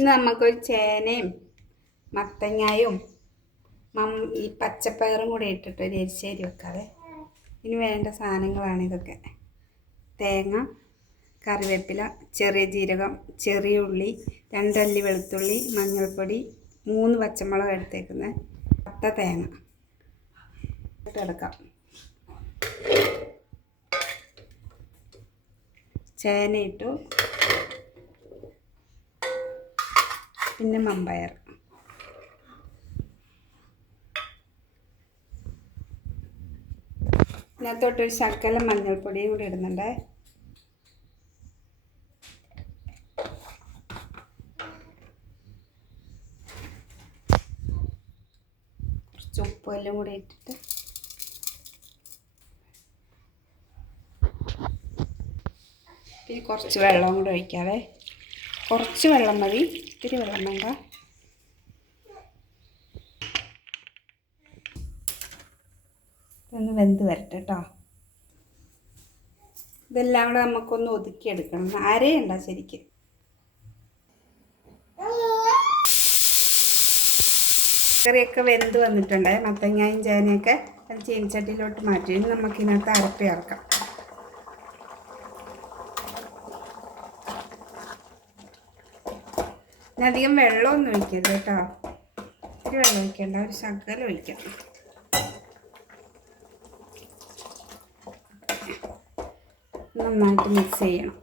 ഇന്ന് നമുക്കൊരു ചേനയും മത്തങ്ങായും ഈ പച്ചപ്പയറും കൂടി ഇട്ടിട്ടൊരു എരിശ്ശേരി വെക്കാവേ. ഇനി വേണ്ട സാധനങ്ങളാണ് ഇതൊക്കെ: തേങ്ങ, കറിവേപ്പില, ചെറിയ ജീരകം, ചെറിയ ഉള്ളി, 2 അല്ലി വെളുത്തുള്ളി, മഞ്ഞൾപ്പൊടി, 3 പച്ചമുളക് എടുത്തേക്കുന്നത്, പത്ത തേങ്ങ ഇട്ടെടുക്കാം. ചേന ഇട്ടു, പിന്നെ മമ്പയർ, ഇതിനകത്തോട്ടൊരു ശകലം മഞ്ഞൾപ്പൊടിയും കൂടി ഇടുന്നുണ്ട്. കുറച്ച് ഉപ്പെല്ലാം കൂടി ഇട്ടിട്ട് പിന്നെ കുറച്ച് വെള്ളം കൂടി ഒഴിക്കാവേ. കുറച്ച് വെള്ളം മതി, ഇത്തിരി വെള്ളം വേണ്ട. ഇതൊന്ന് വെന്ത് വരട്ടെ കേട്ടോ. ഇതെല്ലാം കൂടെ നമുക്കൊന്ന് ഒതുക്കിയെടുക്കണം. അരയണ്ട ശരിക്കും. കറിയൊക്കെ വെന്ത് വന്നിട്ടുണ്ട്. മത്തങ്ങയും ചേനയൊക്കെ അത് ചീനിച്ചട്ടിയിലോട്ട് മാറ്റി. ഇനി നമുക്കിതിനകത്ത് അരപ്പ് ചേർക്കാം. അധികം വെള്ളമൊന്നും ഒഴിക്കരുത് കേട്ടോ. ഇത്തിരി വെള്ളം ഒഴിക്കണ്ട, ഒരു ശകലം ഒഴിക്കാം. നന്നായിട്ട് മിക്സ് ചെയ്യണം.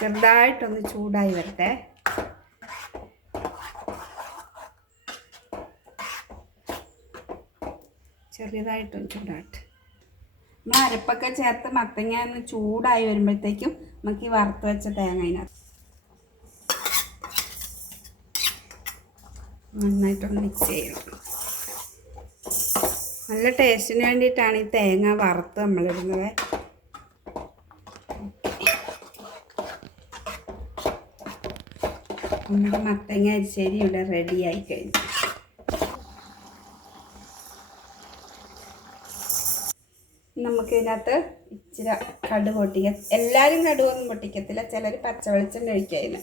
ചെറുതായിട്ടൊന്ന് ചൂടായി വരട്ടെ. ചെറിയതായിട്ടൊന്ന് ചൂടായിട്ട് അരപ്പൊക്കെ ചേർത്ത് മത്തങ്ങ ഒന്ന് ചൂടായി വരുമ്പോഴത്തേക്കും നമുക്ക് ഈ വറുത്ത് വെച്ച തേങ്ങ അതിനകത്ത് നന്നായിട്ടൊന്ന് മിക്സ് ചെയ്യണം. നല്ല ടേസ്റ്റിന് വേണ്ടിയിട്ടാണ് ഈ തേങ്ങ വറുത്ത് നമ്മളിടുന്നത്. നമ്മുടെ മത്തങ്ങ എരിശ്ശേരി ഇവിടെ റെഡി ആയി കഴിഞ്ഞു. നമുക്കിതിനകത്ത് ഇച്ചിരി കടുക് പൊട്ടിക്കാം. എല്ലാവരും കടുകൊന്നും പൊട്ടിക്കത്തില്ല, ചിലർ പച്ച വെളിച്ചെണ്ണ ഒഴിക്കാതില്ല.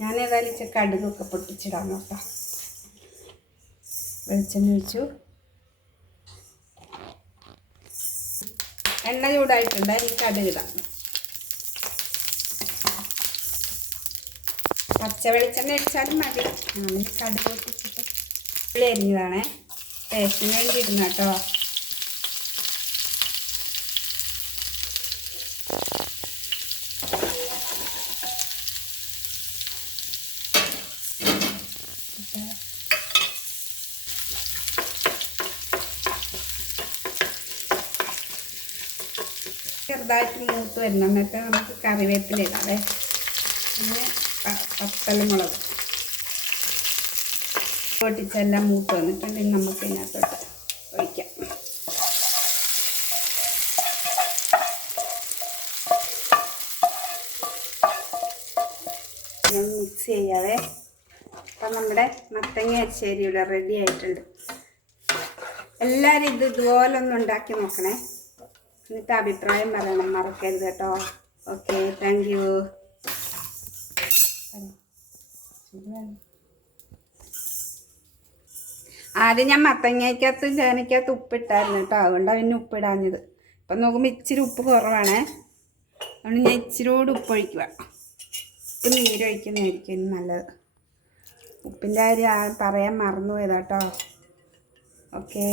ഞാൻ ഏതായാലും ഇച്ചിരി കടുകൊക്കെ പൊട്ടിച്ചിടാം കേട്ടോ. വെളിച്ചെണ്ണ ഒഴിച്ചു. എണ്ണ ചൂടായിട്ടുണ്ട്, ഈ കടുക് ഇടാം. പച്ച വെളിച്ചെണ്ണ ഒഴിച്ചാലും മതി. ഞാൻ കടുക് പൊട്ടിച്ചിട്ട് ഉള്ളി അരിഞ്ഞതാണേ, ടേസ്റ്റിന് വേണ്ടി ഇടുന്ന കേട്ടോ. ചെറുതായിട്ട് മൂത്ത് വരുന്ന എന്നിട്ട് നമുക്ക് കറിവേപ്പില ഇടാവേ. പിന്നെ പത്തലമുളക് പൊട്ടിച്ചെല്ലാം മൂത്ത് വന്നിട്ടുണ്ട്. ഇനി നമുക്ക് ഇതിനകത്തോട്ട് ഒഴിക്കാം. മിക്സ് ചെയ്യാവേ. അപ്പം നമ്മുടെ മത്തങ്ങ എരിശ്ശേരി ഇവിടെ റെഡി ആയിട്ടുണ്ട്. എല്ലാവരും ഇതുപോലെ ഒന്ന് ഉണ്ടാക്കി നോക്കണേ. എന്നിട്ട് അഭിപ്രായം പറയണം, മറക്കരുത് കേട്ടോ. Okay, thank you. ആദ്യം ഞാൻ മത്തങ്ങയ്ക്കകത്തും ചേനയ്ക്കകത്ത് ഉപ്പിട്ടായിരുന്നു കേട്ടോ, അതുകൊണ്ടാണ് പിന്നെ ഉപ്പിടാഞ്ഞത്. ഇപ്പം നോക്കുമ്പോൾ ഇച്ചിരി ഉപ്പ് കുറവാണേ, അതുകൊണ്ട് ഞാൻ ഇച്ചിരി കൂടി ഉപ്പ് ഒഴിക്കുക. ഉപ്പ് നീരൊഴിക്കുന്നതായിരിക്കും നല്ലത്. ഉപ്പിൻ്റെ കാര്യം പറയാൻ മറന്നു പോയതാ കേട്ടോ. ഓക്കേ.